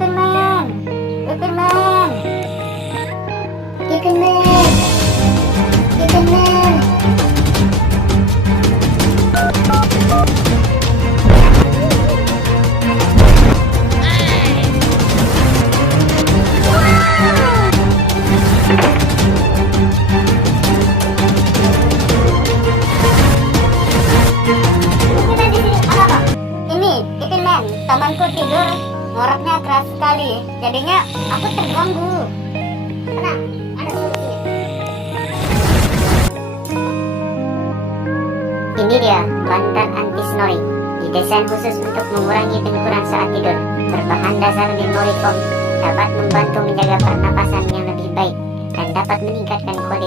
Ipinman, Ipinman, Ipinman, Ipinman. Temanku tidur, ngoroknya keras sekali, jadinya aku terganggu. Tenang, ada solusinya. Ini dia bantal anti snoring, didesain khusus untuk mengurangi benturan saat tidur. Berbahan dasar memori foam, dapat membantu menjaga pernapasan yang lebih baik dan dapat meningkatkan kualitas